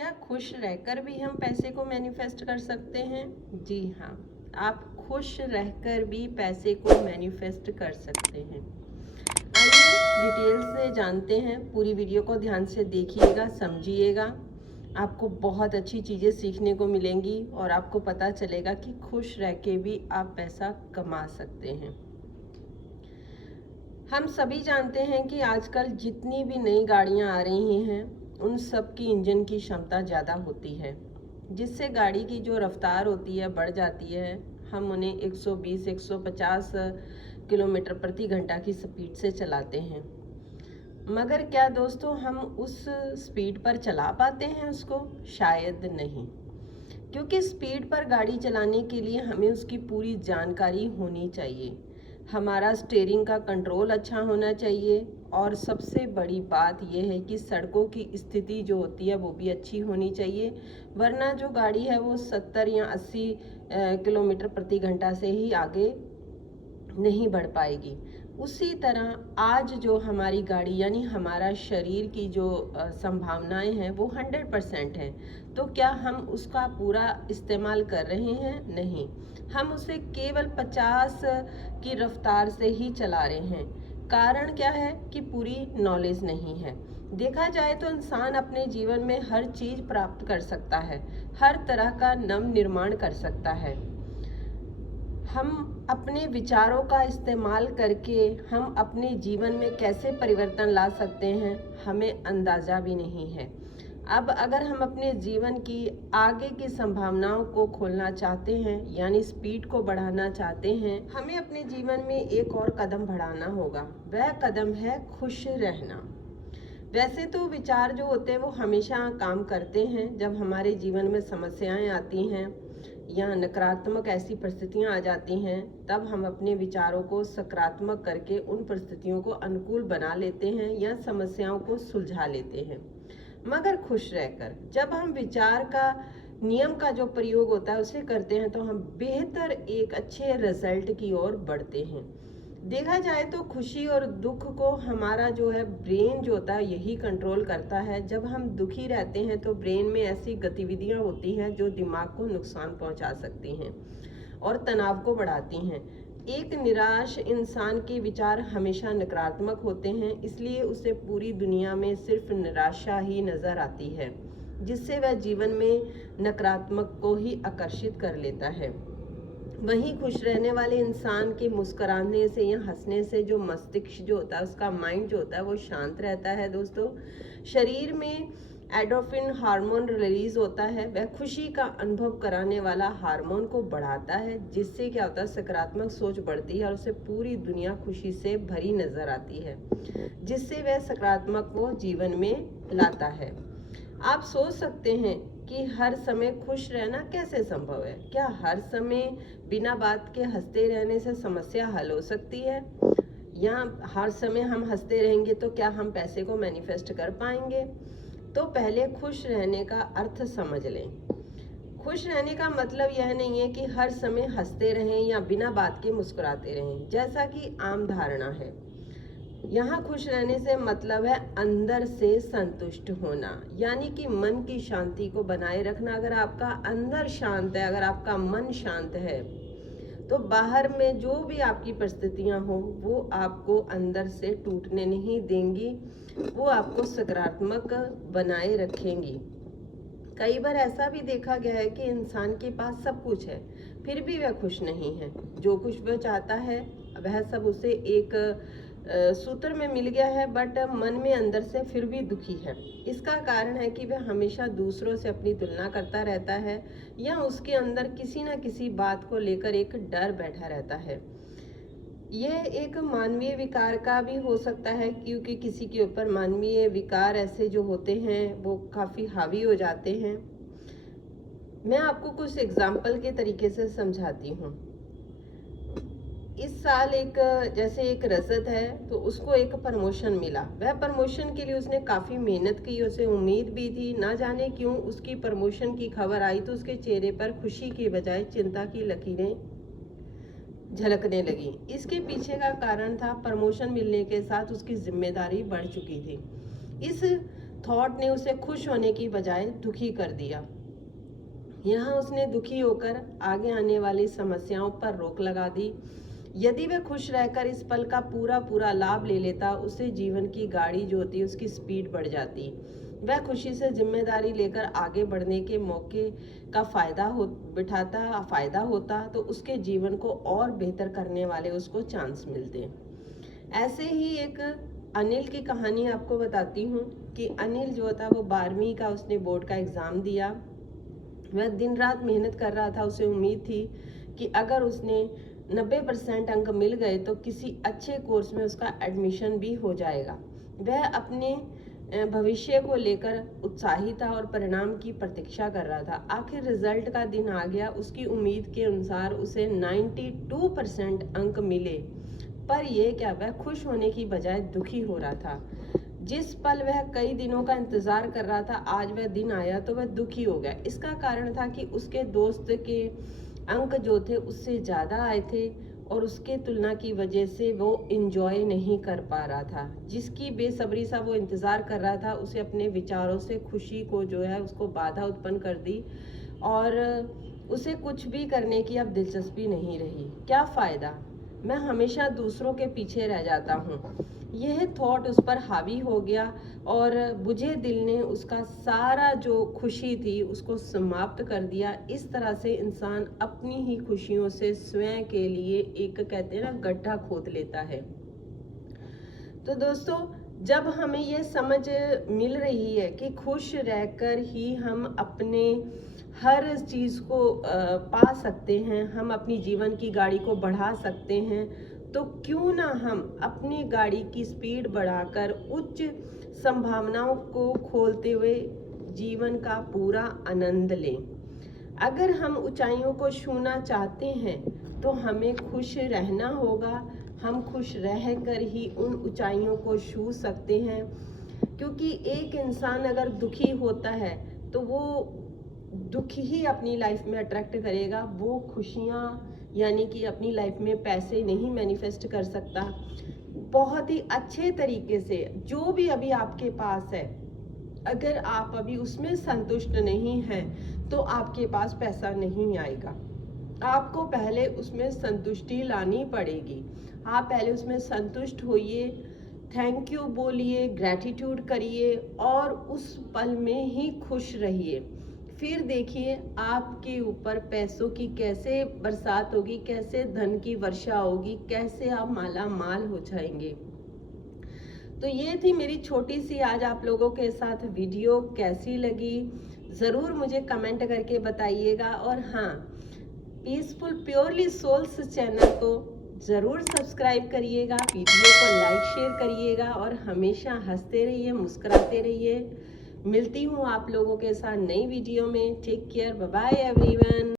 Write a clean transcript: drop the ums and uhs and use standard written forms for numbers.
क्या खुश रहकर भी हम पैसे को मैनिफेस्ट कर सकते हैं? जी हाँ, आप खुश रहकर भी पैसे को मैनिफेस्ट कर सकते हैं। आइए डिटेल से जानते हैं, पूरी वीडियो को ध्यान से देखिएगा, समझिएगा। आपको बहुत अच्छी चीज़ें सीखने को मिलेंगी और आपको पता चलेगा कि खुश रह के भी आप पैसा कमा सकते हैं। हम सभी जानते हैं कि आजकल जितनी भी नई गाड़ियां आ रही हैं उन सब की इंजन की क्षमता ज़्यादा होती है, जिससे गाड़ी की जो रफ्तार होती है बढ़ जाती है। हम उन्हें 120-150 किलोमीटर प्रति घंटा की स्पीड से चलाते हैं, मगर क्या दोस्तों हम उस स्पीड पर चला पाते हैं उसको? शायद नहीं, क्योंकि स्पीड पर गाड़ी चलाने के लिए हमें उसकी पूरी जानकारी होनी चाहिए। हमारा स्टीयरिंग का कंट्रोल अच्छा होना चाहिए और सबसे बड़ी बात यह है कि सड़कों की स्थिति जो होती है वो भी अच्छी होनी चाहिए, वरना जो गाड़ी है वो 70 या 80 किलोमीटर प्रति घंटा से ही आगे नहीं बढ़ पाएगी। उसी तरह आज जो हमारी गाड़ी यानी हमारा शरीर की जो संभावनाएं हैं वो 100% हैं, तो क्या हम उसका पूरा इस्तेमाल कर रहे हैं? नहीं, हम उसे केवल 50 की रफ्तार से ही चला रहे हैं। कारण क्या है कि पूरी नॉलेज नहीं है। देखा जाए तो इंसान अपने जीवन में हर चीज़ प्राप्त कर सकता है, हर तरह का नव निर्माण कर सकता है। हम अपने विचारों का इस्तेमाल करके हम अपने जीवन में कैसे परिवर्तन ला सकते हैं, हमें अंदाज़ा भी नहीं है। अब अगर हम अपने जीवन की आगे की संभावनाओं को खोलना चाहते हैं यानी स्पीड को बढ़ाना चाहते हैं, हमें अपने जीवन में एक और कदम बढ़ाना होगा। वह कदम है खुश रहना। वैसे तो विचार जो होते हैं वो हमेशा काम करते हैं। जब हमारे जीवन में समस्याएं आती हैं या नकारात्मक ऐसी परिस्थितियां आ जाती हैं, तब हम अपने विचारों को सकारात्मक करके उन परिस्थितियों को अनुकूल बना लेते हैं या समस्याओं को सुलझा लेते हैं। मगर खुश रहकर जब हम विचार का नियम का जो प्रयोग होता है उसे करते हैं तो हम बेहतर एक अच्छे रिजल्ट की ओर बढ़ते हैं। देखा जाए तो खुशी और दुख को हमारा जो है ब्रेन जो होता है यही कंट्रोल करता है। जब हम दुखी रहते हैं तो ब्रेन में ऐसी गतिविधियां होती हैं जो दिमाग को नुकसान पहुंचा सकती हैं और तनाव को बढ़ाती हैं। एक निराश इंसान के विचार हमेशा नकारात्मक होते हैं, इसलिए उसे पूरी दुनिया में सिर्फ निराशा ही नजर आती है, जिससे वह जीवन में नकारात्मक को ही आकर्षित कर लेता है। वहीं खुश रहने वाले इंसान के मुस्कुराने से या हंसने से जो मस्तिष्क जो होता है, उसका माइंड जो होता है वो शांत रहता है दोस्तों। शरीर में एंडोर्फिन हार्मोन रिलीज होता है, वह खुशी का अनुभव कराने वाला हार्मोन को बढ़ाता है, जिससे क्या होता है सकारात्मक सोच बढ़ती है और उसे पूरी दुनिया खुशी से भरी नजर आती है, जिससे वह सकारात्मक वो जीवन में लाता है। आप सोच सकते हैं कि हर समय खुश रहना कैसे संभव है? क्या हर समय बिना बात के हंसते रहने से समस्या हल हो सकती है? या हर समय हम हंसते रहेंगे तो क्या हम पैसे को मैनिफेस्ट कर पाएंगे? तो पहले खुश रहने का अर्थ समझ लें। खुश रहने का मतलब यह नहीं है कि हर समय हंसते रहें या बिना बात के मुस्कुराते रहें, जैसा कि आम धारणा है। यहाँ खुश रहने से मतलब है अंदर से संतुष्ट होना, यानी कि मन की शांति को बनाए रखना। अगर आपका अंदर शांत है, अगर आपका मन शांत है, तो बाहर में जो भी आपकी परिस्थितियां हो वो आपको अंदर से टूटने नहीं देंगी, वो आपको सकारात्मक बनाए रखेंगी। कई बार ऐसा भी देखा गया है कि इंसान के पास सब कुछ है फिर भी वह खुश नहीं है। जो कुछ वह चाहता है वह सब उसे एक सूत्र में मिल गया है, बट मन में अंदर से फिर भी दुखी है। इसका कारण है कि वह हमेशा दूसरों से अपनी तुलना करता रहता है या उसके अंदर किसी न किसी बात को लेकर एक डर बैठा रहता है। यह एक मानवीय विकार का भी हो सकता है, क्योंकि किसी के ऊपर मानवीय विकार ऐसे जो होते हैं वो काफ़ी हावी हो जाते हैं। मैं आपको कुछ एग्जाम्पल के तरीके से समझाती हूँ। इस साल जैसे एक रजत है तो उसको एक प्रमोशन मिला। वह प्रमोशन के लिए उसने काफ़ी मेहनत की, उसे उम्मीद भी थी। ना जाने क्यों उसकी प्रमोशन की खबर आई तो उसके चेहरे पर खुशी की बजाय चिंता की लकीरें झलकने लगी। इसके पीछे का कारण था प्रमोशन मिलने के साथ उसकी जिम्मेदारी बढ़ चुकी थी। इस थॉट ने उसे खुश होने की बजाय दुखी कर दिया। यहाँ उसने दुखी होकर आगे आने वाली समस्याओं पर रोक लगा दी। यदि वह खुश रहकर इस पल का पूरा पूरा लाभ ले लेता, उसे जीवन की गाड़ी जो होती उसकी स्पीड बढ़ जाती। वह खुशी से जिम्मेदारी लेकर आगे बढ़ने के मौके का फायदा होता तो उसके जीवन को और बेहतर करने वाले उसको चांस मिलते। ऐसे ही एक अनिल की कहानी आपको बताती हूँ कि अनिल जो था वो 12वीं का उसने बोर्ड का एग्ज़ाम दिया। वह दिन रात मेहनत कर रहा था। उसे उम्मीद थी कि अगर उसने 90% अंक मिल गए तो किसी अच्छे कोर्स में उसका एडमिशन भी हो जाएगा। वह अपने भविष्य को लेकर उत्साही था और परिणाम की प्रतीक्षा कर रहा था। आखिर रिजल्ट का दिन आ गया। उसकी उम्मीद के अनुसार उसे 92% अंक मिले, पर यह क्या, वह खुश होने की बजाय दुखी हो रहा था। जिस पल वह कई दिनों का इंतजार कर रहा था, आज वह दिन आया तो वह दुखी हो गया। इसका कारण था कि उसके दोस्त के अंक जो थे उससे ज़्यादा आए थे और उसके तुलना की वजह से वो इंजॉय नहीं कर पा रहा था। जिसकी बेसब्री सा वो इंतज़ार कर रहा था, उसे अपने विचारों से खुशी को जो है उसको बाधा उत्पन्न कर दी और उसे कुछ भी करने की अब दिलचस्पी नहीं रही। क्या फ़ायदा, मैं हमेशा दूसरों के पीछे रह जाता हूँ। यह थॉट उस पर हावी हो गया और बुझे दिल ने उसका सारा जो खुशी थी उसको समाप्त कर दिया। इस तरह से इंसान अपनी ही खुशियों से स्वयं के लिए एक, कहते हैं ना, गड्ढा खोद लेता है। तो दोस्तों, जब हमें ये समझ मिल रही है कि खुश रहकर ही हम अपने हर चीज़ को पा सकते हैं, हम अपनी जीवन की गाड़ी को बढ़ा सकते हैं, तो क्यों ना हम अपनी गाड़ी की स्पीड बढ़ाकर उच्च संभावनाओं को खोलते हुए जीवन का पूरा आनंद लें। अगर हम ऊंचाइयों को छूना चाहते हैं तो हमें खुश रहना होगा। हम खुश रहकर ही उन ऊंचाइयों को छू सकते हैं, क्योंकि एक इंसान अगर दुखी होता है तो वो दुख ही अपनी लाइफ में अट्रैक्ट करेगा। वो खुशियाँ यानी कि अपनी लाइफ में पैसे नहीं मैनिफेस्ट कर सकता। बहुत ही अच्छे तरीके से जो भी अभी आपके पास है, अगर आप अभी उसमें संतुष्ट नहीं हैं तो आपके पास पैसा नहीं आएगा। आपको पहले उसमें संतुष्टि लानी पड़ेगी। आप पहले उसमें संतुष्ट होइए, थैंक यू बोलिए, ग्रैटिट्यूड करिए और उस पल में ही खुश रहिए। फिर देखिए आपके ऊपर पैसों की कैसे बरसात होगी, कैसे धन की वर्षा होगी, कैसे आप माला माल हो जाएंगे। तो ये थी मेरी छोटी सी आज आप लोगों के साथ वीडियो। कैसी लगी ज़रूर मुझे कमेंट करके बताइएगा। और हाँ, पीसफुल प्योरली सोल्स चैनल को ज़रूर सब्सक्राइब करिएगा, वीडियो को लाइक शेयर करिएगा और हमेशा हंसते रहिए, मुस्कुराते रहिए। मिलती हूँ आप लोगों के साथ नई वीडियो में। Take care, bye bye everyone.